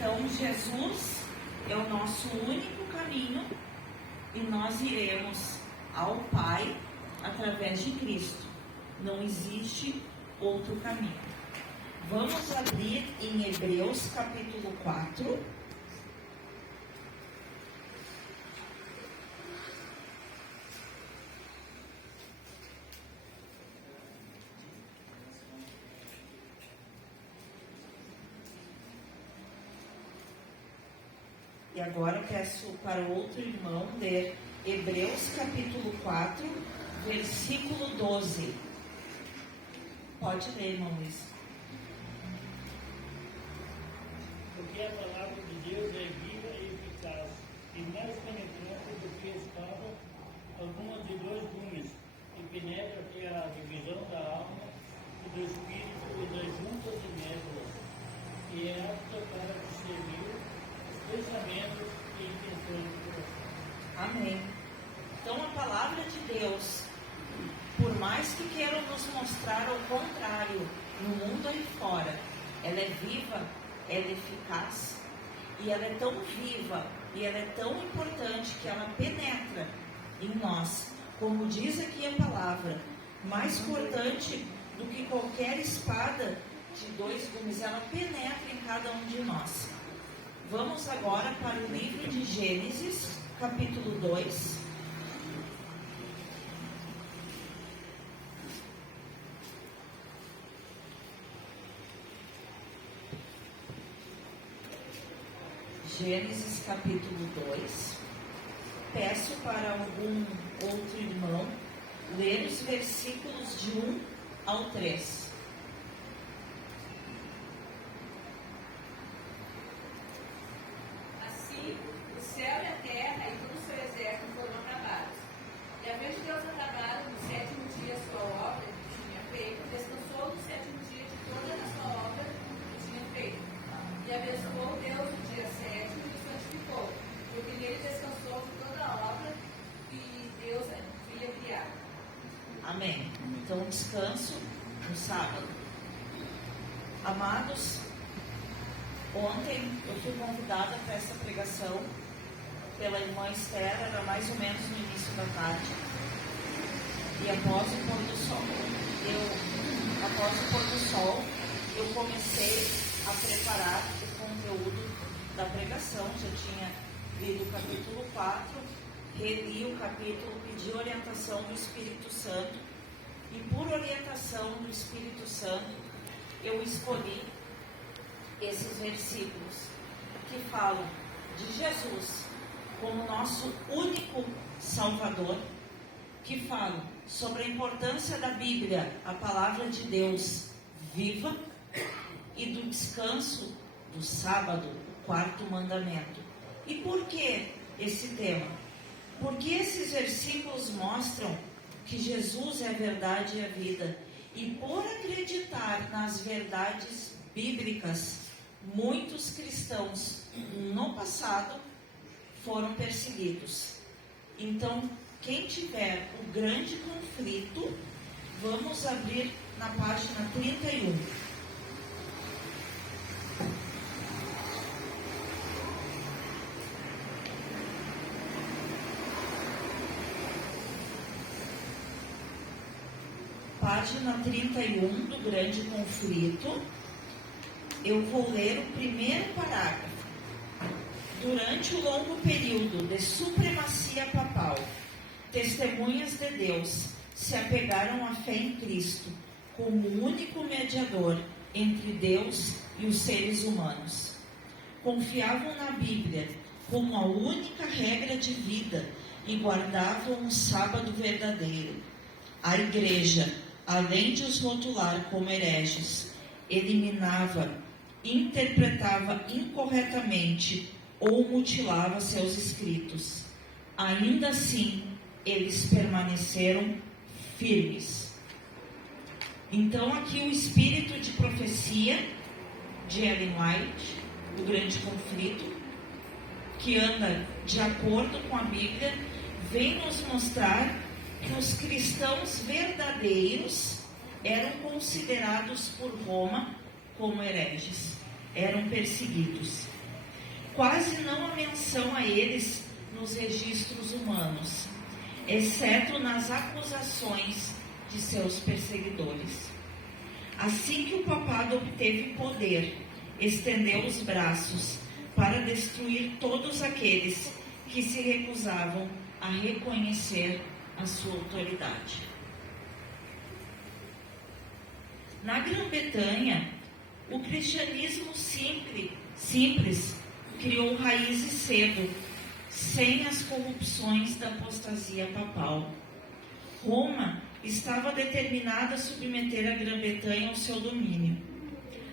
Então, Jesus é o nosso único caminho e nós iremos ao Pai através de Cristo. Não existe outro caminho. Vamos abrir em Hebreus capítulo 4. E agora peço para o outro irmão ler Hebreus capítulo 4, versículo 12. Pode ler, irmão Luiz. Porque a palavra de Deus é viva e eficaz, e mais penetrante do que espada alguma de dois gumes, e penetra até a divisão da alma e do espírito e das juntas e médulas, e é apta para discernir os pensamentos e intenções do coração. Amém. Então a palavra de Deus, por mais que queiram nos mostrar o contrário, no mundo aí fora, ela é viva, ela é eficaz, e ela é tão viva, e ela é tão importante que ela penetra em nós. Como diz aqui a palavra, mais cortante do que qualquer espada de dois gumes, ela penetra em cada um de nós. Vamos agora para o livro de Gênesis, capítulo 2. Gênesis capítulo 2. Peço para algum outro irmão ler os versículos de 1 ao 3. Assim, o céu e a terra e todo o seu exército foram acabados. E havendo Deus acabado no sétimo dia a sua obra que tinha feito, descansou no sétimo dia de toda a sua obra que tinha feito. E abençoou Deus o dia sétimo e o santificou, porque nele descansou de toda a obra que Deus havia criado. Amém. Então, descanso no sábado. Amados, ontem eu fui convidada para essa pregação pela irmã Esther, era mais ou menos no início da tarde. E após o pôr do sol, eu comecei a preparar o conteúdo da pregação. Já tinha lido o capítulo 4, reli o capítulo, pedi orientação do Espírito Santo, e por orientação do Espírito Santo, eu escolhi esses versículos que falam de Jesus como nosso único Salvador, que falam sobre a importância da Bíblia, a palavra de Deus viva, e do descanso do sábado, o quarto mandamento. E por que esse tema? Porque esses versículos mostram que Jesus é a verdade e a vida. E por acreditar nas verdades bíblicas, muitos cristãos no passado foram perseguidos. Então, quem tiver o grande conflito, vamos abrir na página 31. Página 31 do grande conflito. Eu vou ler o primeiro parágrafo. Durante o longo período de supremacia papal, testemunhas de Deus se apegaram à fé em Cristo como o único mediador entre Deus e os seres humanos. Confiavam na Bíblia como a única regra de vida e guardavam o sábado verdadeiro. A Igreja, além de os rotular como hereges, eliminava, interpretava incorretamente ou mutilava seus escritos. Ainda assim, eles permaneceram firmes. Então, aqui o espírito de profecia de Ellen White, do grande conflito, que anda de acordo com a Bíblia, vem nos mostrar que os cristãos verdadeiros eram considerados por Roma como hereges, eram perseguidos. quase não há menção a eles nos registros humanos, exceto nas acusações de seus perseguidores. Assim que o papado obteve poder, estendeu os braços para destruir todos aqueles que se recusavam a reconhecer a sua autoridade. Na Grã-Bretanha, o cristianismo simples criou raízes cedo, sem as corrupções da apostasia papal. Roma estava determinada a submeter a Grã-Bretanha ao seu domínio.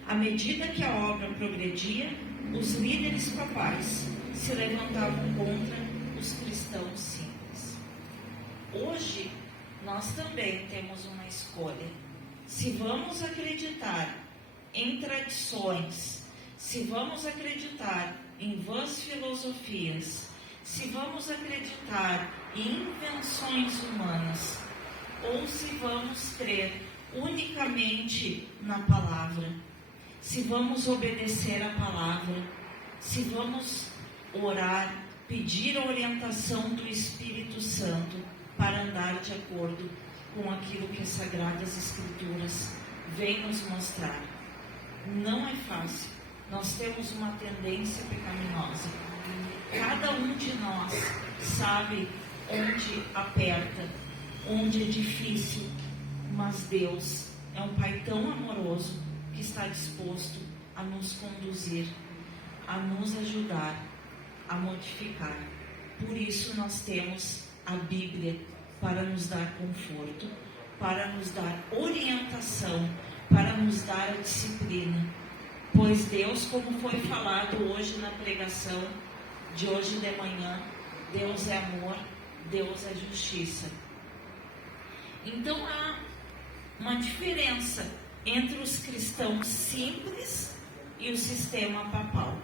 À medida que a obra progredia, os líderes papais se levantavam contra os cristãos simples. Hoje, nós também temos uma escolha. Se vamos acreditar em tradições, se vamos acreditar em vãs filosofias, se vamos acreditar em invenções humanas, ou se vamos crer unicamente na palavra, se vamos obedecer à palavra, se vamos orar, pedir a orientação do Espírito Santo para andar de acordo com aquilo que as Sagradas Escrituras vêm nos mostrar. Não é fácil. Nós temos uma tendência pecaminosa. Cada um de nós sabe onde aperta, onde é difícil, mas Deus é um Pai tão amoroso que está disposto a nos conduzir, a nos ajudar, a modificar. Por isso nós temos a Bíblia para nos dar conforto, para nos dar orientação, para nos dar a disciplina. Pois Deus, como foi falado hoje na pregação de hoje de manhã, Deus é amor, Deus é justiça. Então há uma diferença entre os cristãos simples e o sistema papal.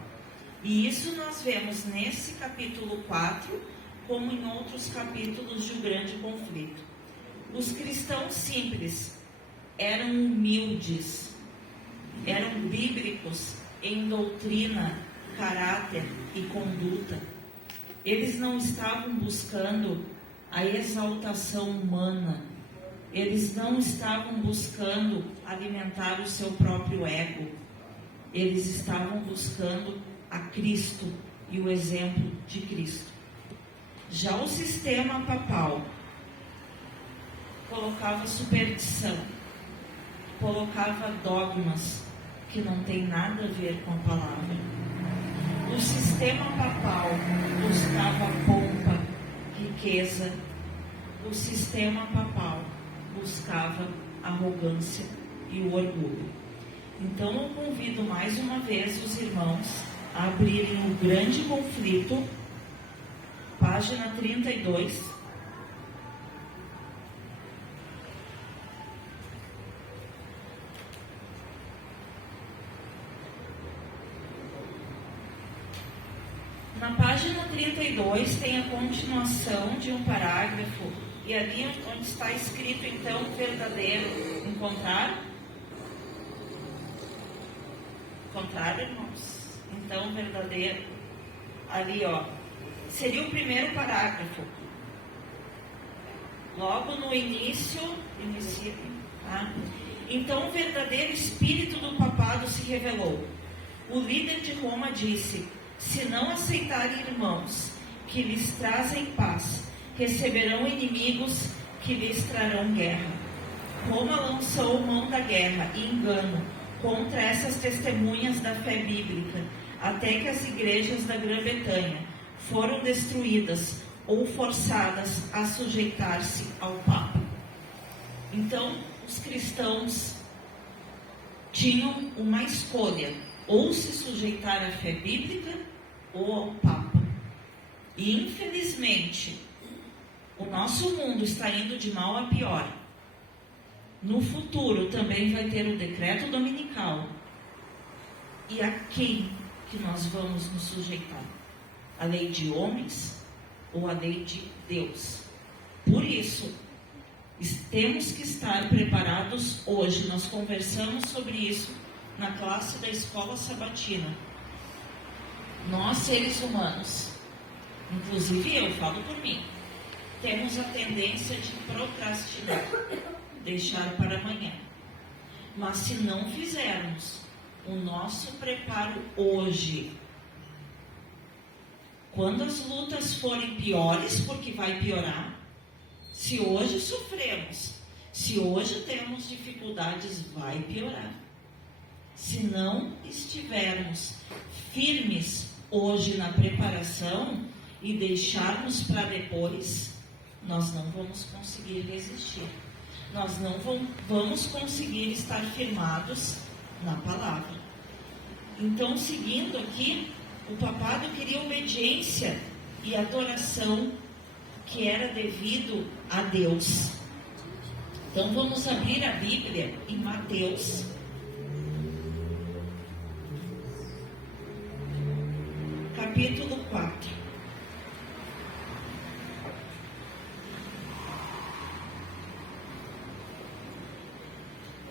E isso nós vemos nesse capítulo 4, como em outros capítulos de um grande conflito. Os cristãos simples eram humildes, eram bíblicos em doutrina, caráter e conduta. Eles não estavam buscando a exaltação humana. Eles não estavam buscando alimentar o seu próprio ego. Eles estavam buscando a Cristo e o exemplo de Cristo. Já o sistema papal colocava superstição, colocava dogmas que não tem nada a ver com a palavra. O sistema papal buscava pompa, riqueza. O sistema papal buscava arrogância e o orgulho. Então eu convido mais uma vez os irmãos a abrirem o grande conflito, página 32. Na página 32 tem a continuação de um parágrafo, e ali onde está escrito então verdadeiro, encontrar? Encontraram, irmãos? Então verdadeiro, ali ó, seria o primeiro parágrafo. Logo no início, tá? Então o verdadeiro espírito do papado se revelou. O líder de Roma disse: se não aceitarem irmãos que lhes trazem paz, receberão inimigos que lhes trarão guerra. Roma lançou mão da guerra e engano contra essas testemunhas da fé bíblica, até que as igrejas da Grã-Bretanha foram destruídas ou forçadas a sujeitar-se ao Papa. Então, os cristãos tinham uma escolha: ou se sujeitar à fé bíblica ou ao Papa. E infelizmente, o nosso mundo está indo de mal a pior. No futuro também vai ter o decreto dominical. E a quem que nós vamos nos sujeitar? A lei de homens ou a lei de Deus? Por isso, temos que estar preparados hoje. Nós conversamos sobre isso na classe da escola sabatina. Nós, seres humanos, inclusive eu, falo por mim, temos a tendência de procrastinar, deixar para amanhã. Mas se não fizermos o nosso preparo hoje, quando as lutas forem piores, porque vai piorar, se hoje sofremos, se hoje temos dificuldades, vai piorar. Se não estivermos firmes hoje na preparação e deixarmos para depois, nós não vamos conseguir resistir. Nós não vamos conseguir estar firmados na palavra. Então, seguindo aqui, o papado queria obediência e adoração que era devido a Deus. Então, vamos abrir a Bíblia em Mateus, capítulo 4.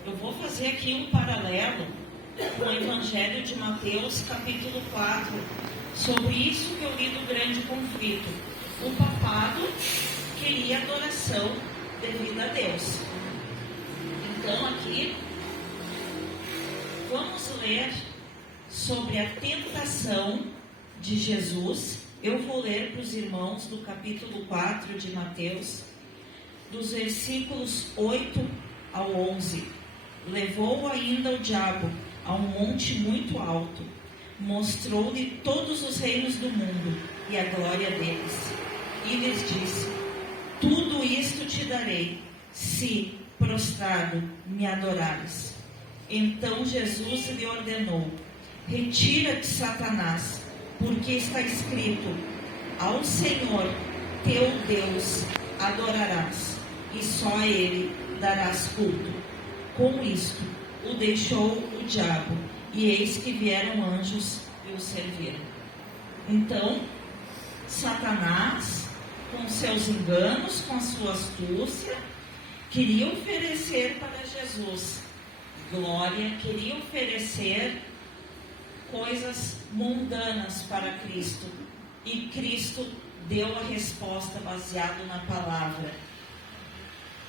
Eu vou fazer aqui um paralelo com o Evangelho de Mateus, capítulo 4, sobre isso que eu li do grande conflito. O papado queria adoração devida a Deus. Então, aqui, vamos ler sobre a tentação de Jesus. Eu vou ler para os irmãos do capítulo 4 de Mateus, dos versículos 8 ao 11. Levou ainda o diabo a um monte muito alto, mostrou-lhe todos os reinos do mundo e a glória deles, e lhes disse: tudo isto te darei, se prostrado me adorares. Então Jesus lhe ordenou: retira-te, Satanás, porque está escrito: ao Senhor teu Deus adorarás, e só a ele darás culto. Com isto o deixou o diabo, e eis que vieram anjos e o serviram. Então, Satanás, com seus enganos, com a sua astúcia, queria oferecer para Jesus glória, queria oferecer coisas mundanas para Cristo. E Cristo deu a resposta baseada na palavra: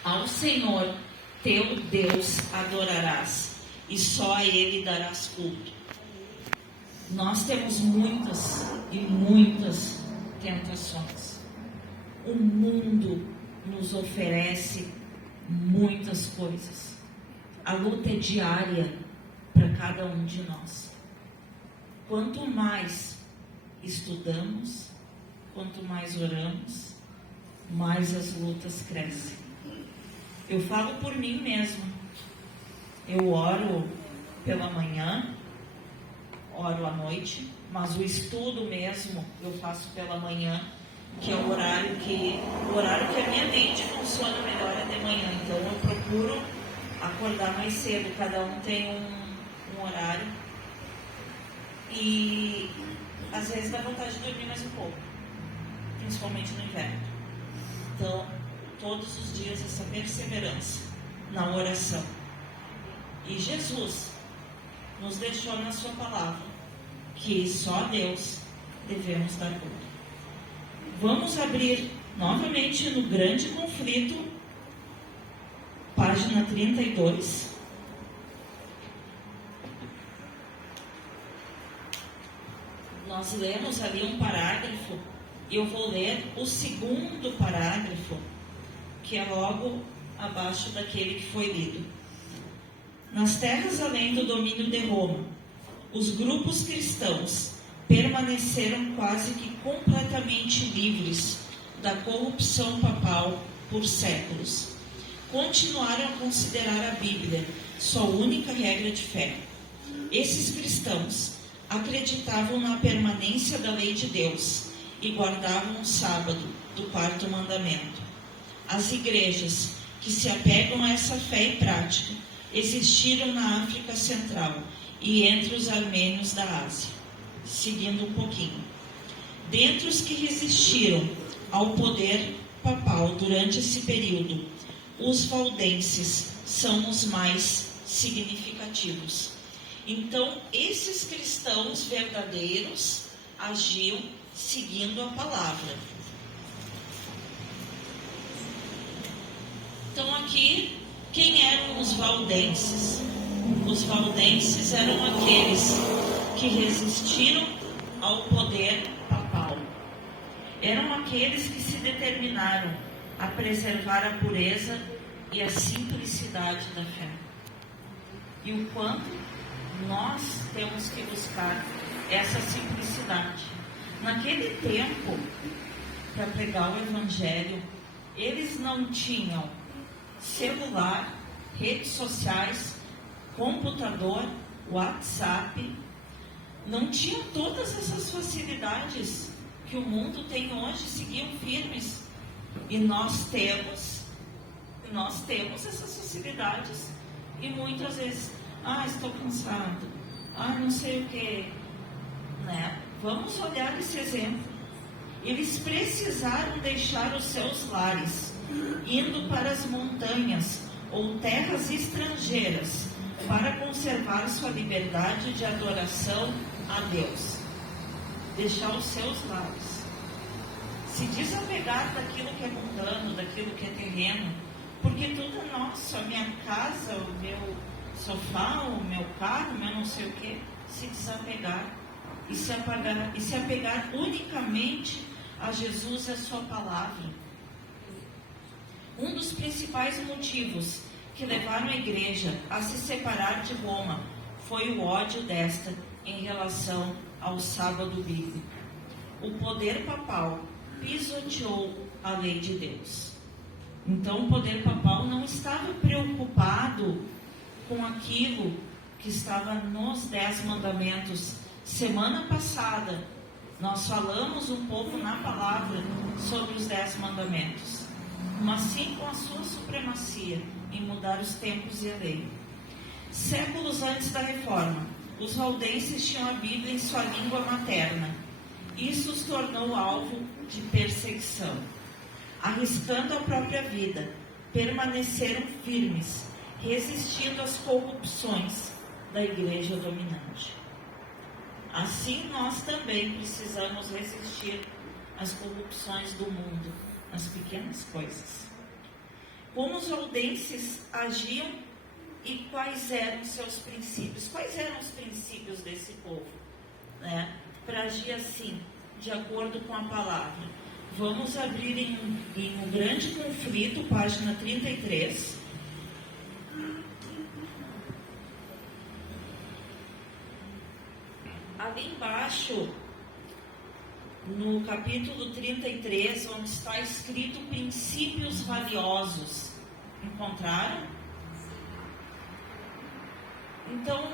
ao Senhor teu Deus adorarás, e só a Ele darás culto. Nós temos muitas e muitas tentações. O mundo nos oferece muitas coisas. A luta é diária para cada um de nós. Quanto mais estudamos, quanto mais oramos, mais as lutas crescem. Eu falo por mim mesma. Eu oro pela manhã, oro à noite, mas o estudo mesmo eu faço pela manhã, que é o horário que a minha mente funciona melhor é de manhã. Então eu procuro acordar mais cedo, cada um tem um horário. E às vezes dá vontade de dormir mais um pouco, principalmente no inverno. Então, todos os dias essa perseverança na oração. E Jesus nos deixou na sua palavra que só a Deus devemos dar culto. Vamos abrir novamente no grande conflito, página 32. Nós lemos ali um parágrafo e eu vou ler o segundo parágrafo, que é logo abaixo daquele que foi lido. Nas terras além do domínio de Roma, os grupos cristãos permaneceram quase que completamente livres da corrupção papal por séculos. Continuaram a considerar a Bíblia sua única regra de fé. Esses cristãos acreditavam na permanência da lei de Deus e guardavam o sábado do quarto mandamento. As igrejas que se apegam a essa fé e prática existiram na África Central e entre os armênios da Ásia. Seguindo um pouquinho. Dentre os que resistiram ao poder papal durante esse período, os valdenses são os mais significativos. Então, esses cristãos verdadeiros agiam seguindo a palavra. Então aqui, quem eram os valdenses? Os valdenses eram aqueles que resistiram ao poder papal. Eram aqueles que se determinaram a preservar a pureza e a simplicidade da fé. E o quanto nós temos que buscar essa simplicidade. Naquele tempo, para pregar o Evangelho, eles não tinham celular, redes sociais, computador, WhatsApp, não tinham todas essas facilidades que o mundo tem hoje, seguiam firmes. E nós temos essas facilidades e muitas vezes, estou cansado, não sei o que, né? Vamos olhar esse exemplo. Eles precisaram deixar os seus lares, indo para as montanhas ou terras estrangeiras, para conservar sua liberdade de adoração a Deus. Deixar os seus lares. Se desapegar daquilo que é mundano, daquilo que é terreno, porque tudo é nosso, a minha casa, o meu sofá, o meu carro, o meu não sei o que, se desapegar e se apegar unicamente a Jesus e a sua palavra. Um dos principais motivos que levaram a igreja a se separar de Roma foi o ódio desta em relação ao sábado bíblico. O poder papal pisoteou a lei de Deus. Então o poder papal não estava preocupado com aquilo que estava nos 10 mandamentos. Semana passada nós falamos um pouco na palavra sobre os 10 mandamentos, mas sim com a sua supremacia em mudar os tempos e a lei. Séculos antes da reforma, os valdenses tinham a Bíblia em sua língua materna. Isso os tornou alvo de perseguição. Arriscando a própria vida, permaneceram firmes, resistindo às corrupções da igreja dominante. Assim nós também precisamos resistir às corrupções do mundo, nas pequenas coisas. Como os valdenses agiam e quais eram os seus princípios? Quais eram os princípios desse povo, né? Para agir assim, de acordo com a palavra. Vamos abrir em Um Grande Conflito, página 33. Ali embaixo, no capítulo 33, onde está escrito princípios valiosos. Encontraram? Então,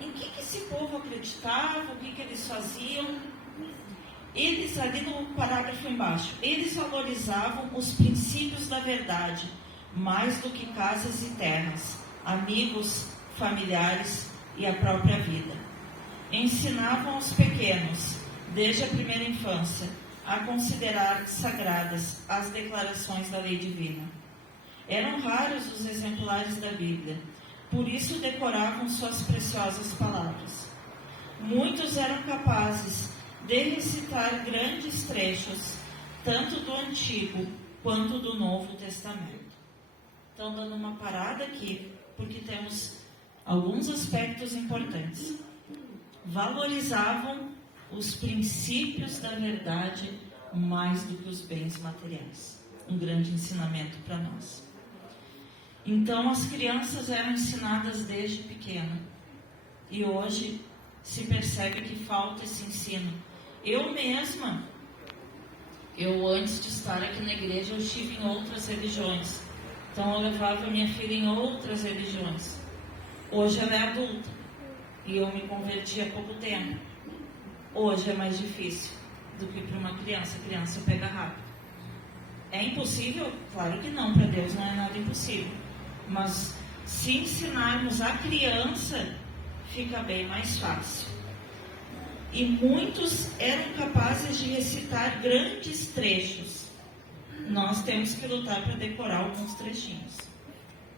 em que esse povo acreditava? O que eles faziam? Eles, ali no parágrafo embaixo, eles valorizavam os princípios da verdade, mais do que casas e terras, amigos, familiares e a própria vida. Ensinavam aos pequenos, desde a primeira infância, a considerar sagradas as declarações da lei divina. Eram raros os exemplares da Bíblia, por isso decoravam suas preciosas palavras. Muitos eram capazes de recitar grandes trechos, tanto do Antigo quanto do Novo Testamento. Então, dando uma parada aqui, porque temos alguns aspectos importantes. Valorizavam os princípios da verdade mais do que os bens materiais. Um grande ensinamento para nós. Então, as crianças eram ensinadas desde pequena. E hoje se percebe que falta esse ensino. Eu mesma, antes de estar aqui na igreja, eu estive em outras religiões. Então, eu levava minha filha em outras religiões. Hoje ela é adulta. E eu me converti há pouco tempo. Hoje é mais difícil do que para uma criança. A criança pega rápido. É impossível? Claro que não. Para Deus não é nada impossível. Mas se ensinarmos a criança, fica bem mais fácil. E muitos eram capazes de recitar grandes trechos. Nós temos que lutar para decorar alguns trechinhos,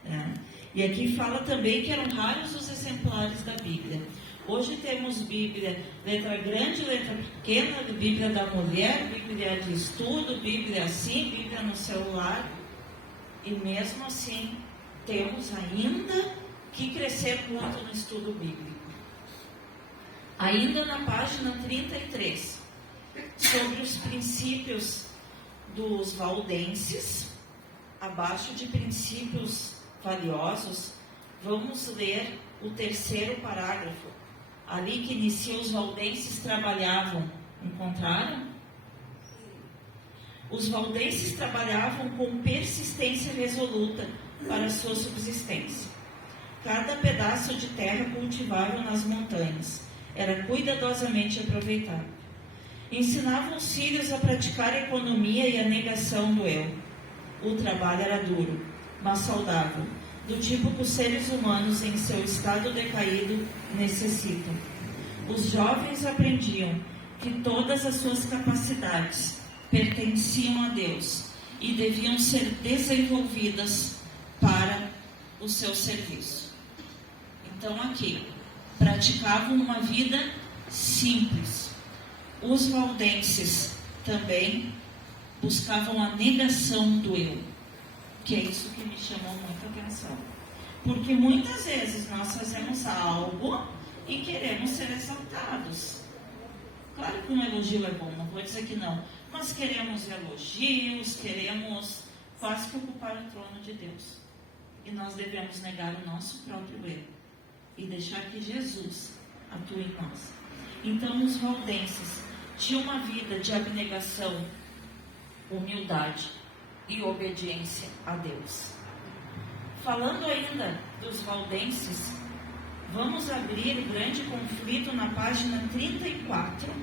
né? E aqui fala também que eram raros os exemplares da Bíblia. Hoje temos Bíblia, letra grande, letra pequena, Bíblia da mulher, Bíblia de estudo, Bíblia assim, Bíblia no celular. E mesmo assim, temos ainda que crescer muito no estudo bíblico. Ainda na página 33, sobre os princípios dos valdenses, abaixo de princípios valiosos, vamos ler o terceiro parágrafo. Ali que inicia, os valdenses trabalhavam. Encontraram? Os valdenses trabalhavam com persistência resoluta para sua subsistência. Cada pedaço de terra cultivavam nas montanhas era cuidadosamente aproveitado. Ensinavam os filhos a praticar a economia e a negação do eu. O trabalho era duro, mas saudável, do tipo que os seres humanos em seu estado decaído necessitam. Os jovens aprendiam que todas as suas capacidades pertenciam a Deus e deviam ser desenvolvidas para o seu serviço. Então aqui, praticavam uma vida simples. Os valdenses também buscavam a negação do eu, que é isso que me chamou muita atenção. Porque muitas vezes nós fazemos algo e queremos ser exaltados. Claro que um elogio é bom, não vou dizer que não, mas queremos elogios, queremos quase que ocupar o trono de Deus. E nós devemos negar o nosso próprio eu e deixar que Jesus atue em nós. Então os valdenses tinham uma vida de abnegação, humildade e obediência a Deus. Falando ainda dos valdenses, vamos abrir o grande conflito na página 34.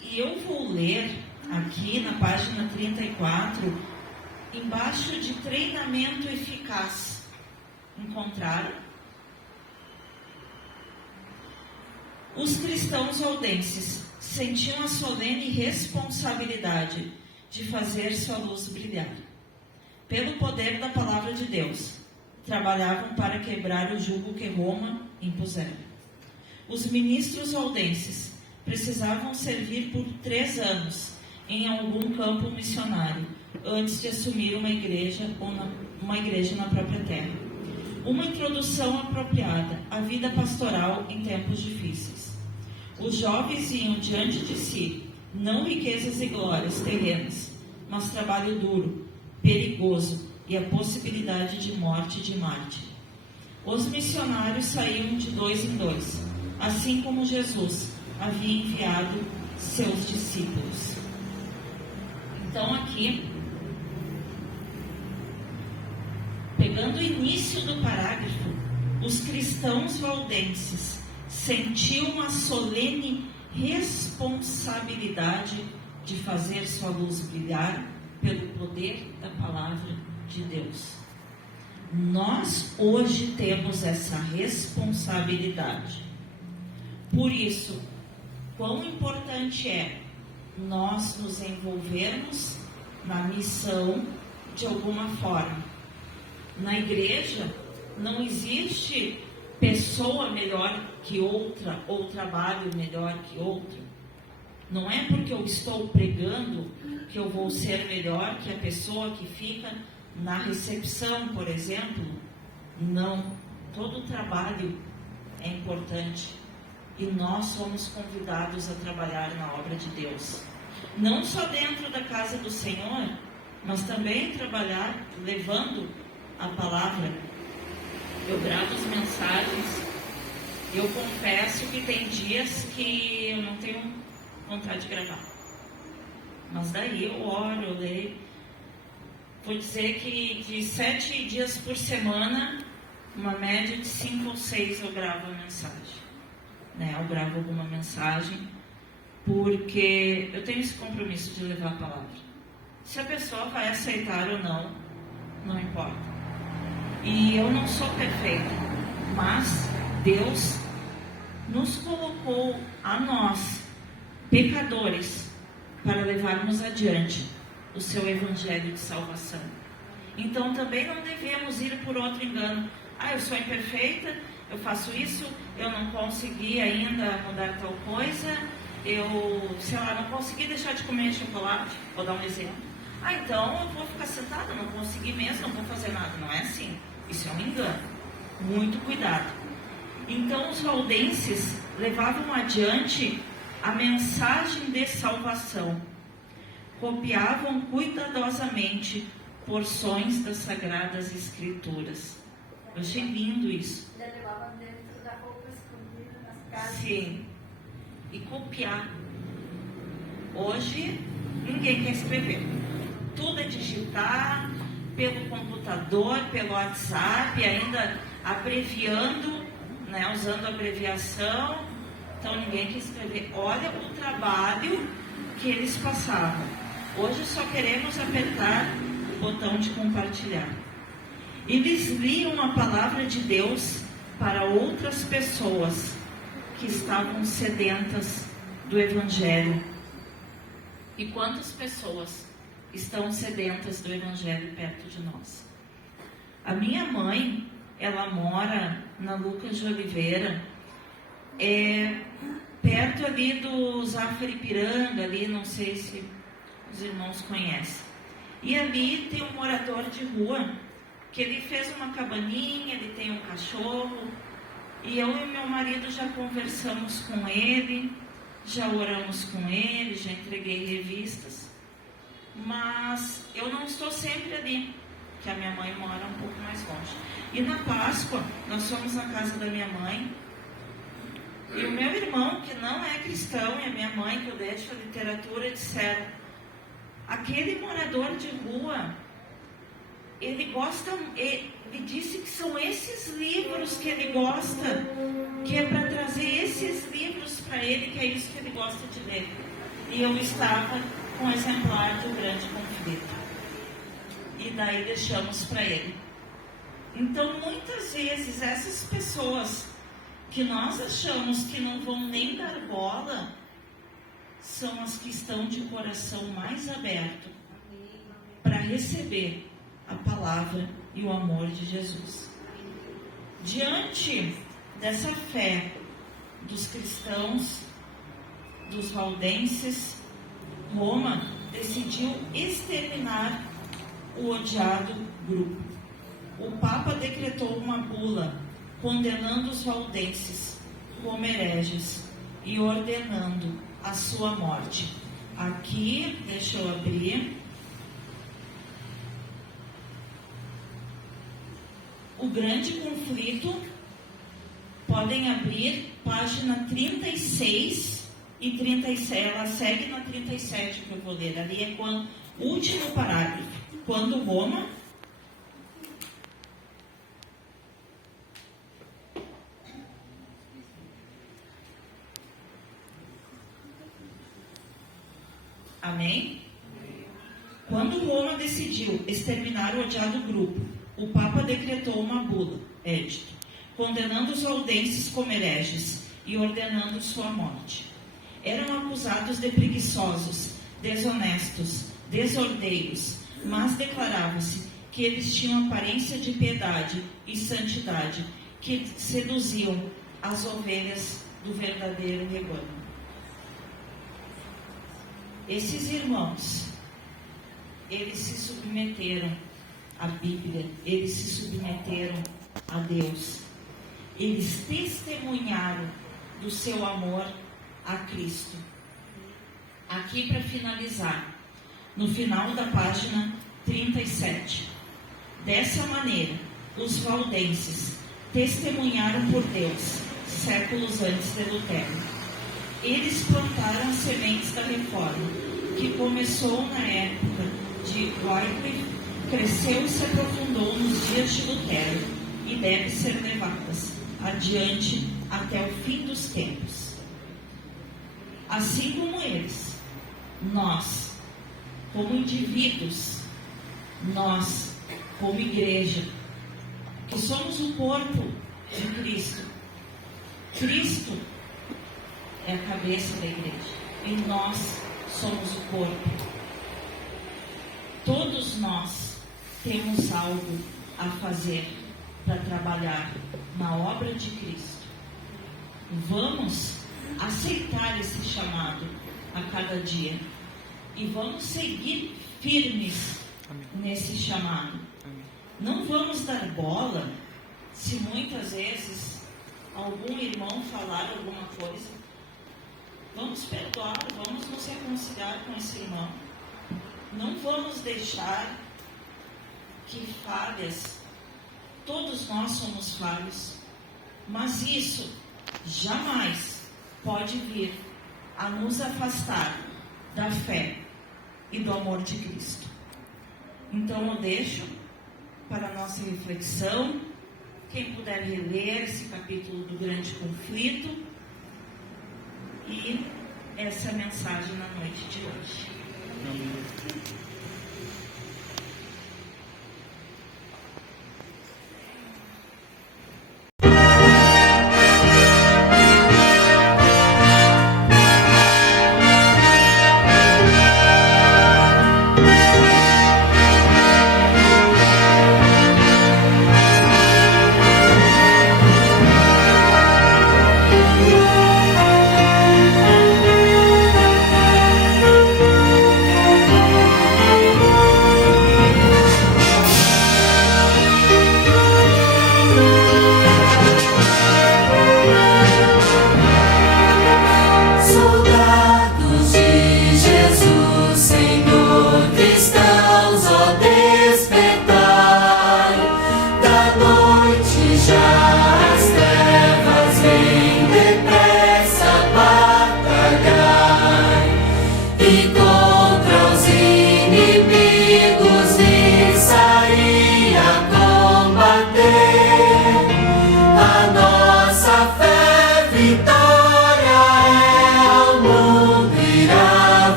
E eu vou ler aqui na página 34, embaixo de treinamento eficaz. Encontraram? Os cristãos valdenses sentiam a solene responsabilidade de fazer sua luz brilhar. Pelo poder da palavra de Deus, trabalhavam para quebrar o jugo que Roma impusera. Os ministros valdenses precisavam servir por 3 anos em algum campo missionário, antes de assumir uma igreja na própria terra. Uma introdução apropriada à vida pastoral em tempos difíceis. Os jovens iam diante de si, não riquezas e glórias terrenas, mas trabalho duro, perigoso e a possibilidade de morte de mártir. Os missionários saíam de 2 em 2, assim como Jesus havia enviado seus discípulos. Então aqui, pegando o início do parágrafo, os cristãos valdenses sentiam a solene responsabilidade de fazer sua luz brilhar pelo poder da palavra de Deus. Nós hoje temos essa responsabilidade. Por isso, quão importante é nós nos envolvermos na missão de alguma forma. Na igreja não existe pessoa melhor que outra ou trabalho melhor que outro. Não é porque eu estou pregando que eu vou ser melhor que a pessoa que fica na recepção, por exemplo. Não. Todo trabalho é importante. E nós somos convidados a trabalhar na obra de Deus. Não só dentro da casa do Senhor, mas também trabalhar levando a palavra. Eu gravo as mensagens. Eu confesso que tem dias que eu não tenho vontade de gravar. Mas daí eu oro, eu leio. Vou dizer que de 7 dias por semana, uma média de 5 ou 6 eu gravo a mensagem. Eu gravo alguma mensagem, porque eu tenho esse compromisso de levar a palavra. Se a pessoa vai aceitar ou não, não importa. E eu não sou perfeita, mas Deus nos colocou a nós, pecadores, para levarmos adiante o seu evangelho de salvação. Então também não devemos ir por outro engano. Eu sou imperfeita, eu faço isso, eu não consegui ainda mudar tal coisa, eu, sei lá, não consegui deixar de comer chocolate, vou dar um exemplo. Então eu vou ficar sentada, não consegui mesmo, não vou fazer nada. Não é assim. Isso é um engano. Muito cuidado. Então os valdenses levavam adiante a mensagem de salvação. Copiavam cuidadosamente porções das Sagradas Escrituras. Eu achei lindo isso. Ainda levavam dentro da roupa escondida nas casas. Sim. E copiar. Hoje, ninguém quer escrever. Tudo é digitar, pelo computador, pelo WhatsApp, ainda abreviando, né, usando abreviação. Então, ninguém quer escrever. Olha o trabalho que eles passavam. Hoje só queremos apertar o botão de compartilhar. Eles liam a palavra de Deus para outras pessoas que estavam sedentas do Evangelho. E quantas pessoas estão sedentas do Evangelho perto de nós? A minha mãe, ela mora na Lucas de Oliveira, perto ali do Zafra-Ipiranga, ali, não sei se os irmãos conhecem. E ali tem um morador de rua, que ele fez uma cabaninha, ele tem um cachorro, e eu e meu marido já conversamos com ele, já oramos com ele, já entreguei revistas, mas eu não estou sempre ali, que a minha mãe mora um pouco mais longe. E na Páscoa, nós fomos na casa da minha mãe, e o meu irmão, que não é cristão, e a minha mãe, que eu deixo a literatura, disseram: aquele morador de rua, ele gosta, ele disse que são esses livros que ele gosta, que é para trazer esses livros para ele, que é isso que ele gosta de ler. E eu estava com um exemplar do Grande Conflito. E daí deixamos para ele. Então, muitas vezes, essas pessoas que nós achamos que não vão nem dar bola, são as que estão de coração mais aberto para receber a palavra e o amor de Jesus. Diante dessa fé dos cristãos, dos valdenses, Roma decidiu exterminar o odiado grupo. O Papa decretou uma bula condenando os valdenses como hereges e ordenando a sua morte. Aqui, deixa eu abrir. O Grande Conflito, podem abrir página 36 e 37, ela segue na 37 que eu vou ler, ali é quando, último parágrafo, quando Roma Amém? Quando Roma decidiu exterminar o odiado grupo, o Papa decretou uma bula, édito, condenando os valdenses como hereges e ordenando sua morte. Eram acusados de preguiçosos, desonestos, desordeiros, mas declarava-se que eles tinham aparência de piedade e santidade, que seduziam as ovelhas do verdadeiro rebanho. Esses irmãos, eles se submeteram à Bíblia, eles se submeteram a Deus. Eles testemunharam do seu amor a Cristo. Aqui para finalizar, no final da página 37. Dessa maneira, os valdenses testemunharam por Deus, séculos antes de Lutero. Eles plantaram as sementes da reforma, que começou na época de Wycliffe, cresceu e se aprofundou nos dias de Lutero e deve ser levadas adiante até o fim dos tempos. Assim como eles, nós, como indivíduos, nós, como igreja, que somos o corpo de Cristo. Cristo é a cabeça da igreja e nós somos o corpo. Todos nós temos algo a fazer para trabalhar na obra de Cristo. Vamos aceitar esse chamado a cada dia e vamos seguir firmes nesse chamado. Não vamos dar bola se muitas vezes algum irmão falar alguma coisa. Vamos perdoar, vamos nos reconciliar com esse irmão. Não vamos deixar que falhas, todos nós somos falhos, mas isso jamais pode vir a nos afastar da fé e do amor de Cristo. Então eu deixo para a nossa reflexão, quem puder reler esse capítulo do grande conflito e essa mensagem na noite de hoje. Amém.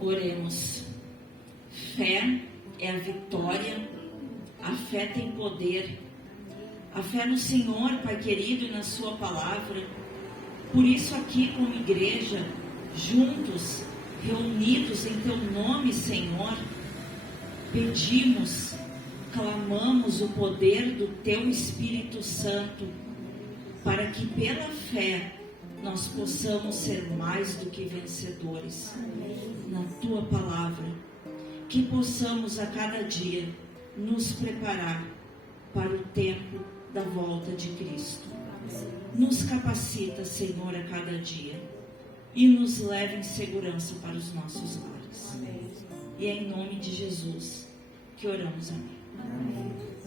Oremos. Fé é a vitória, a fé tem poder, a fé no Senhor, Pai querido, e na Sua palavra. Por isso aqui como igreja, juntos, reunidos em Teu nome, Senhor, pedimos, clamamos o poder do Teu Espírito Santo, para que pela fé nós possamos ser mais do que vencedores na Tua palavra, que possamos a cada dia nos preparar para o tempo da volta de Cristo. Nos capacita, Senhor, a cada dia e nos leva em segurança para os nossos lares. E é em nome de Jesus que oramos. Amém.